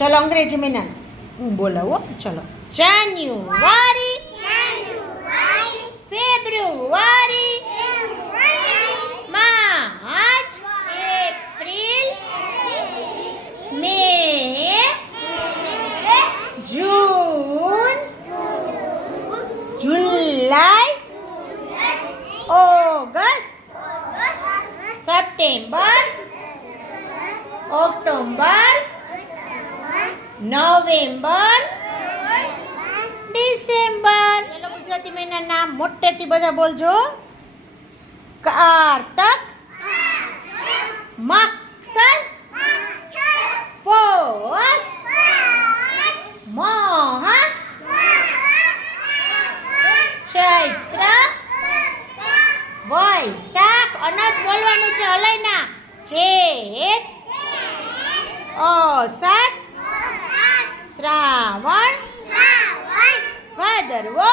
ચલો અંગ્રેજી મહિના હું બોલાવું ચલો. January, February, March, April, May, June, July, August, September, October, November, December. ચલો ગુજરાતી મહિના નામ મોટેથી બધા બોલજો. કારતક, મકસર, પોષ, મોહ, ચૈત્ર, વૈશાખ. અનસ બોલવાનું છે, અલયના. જેઠ, અષાઢ, શ્રાવણ, ભાદરવો,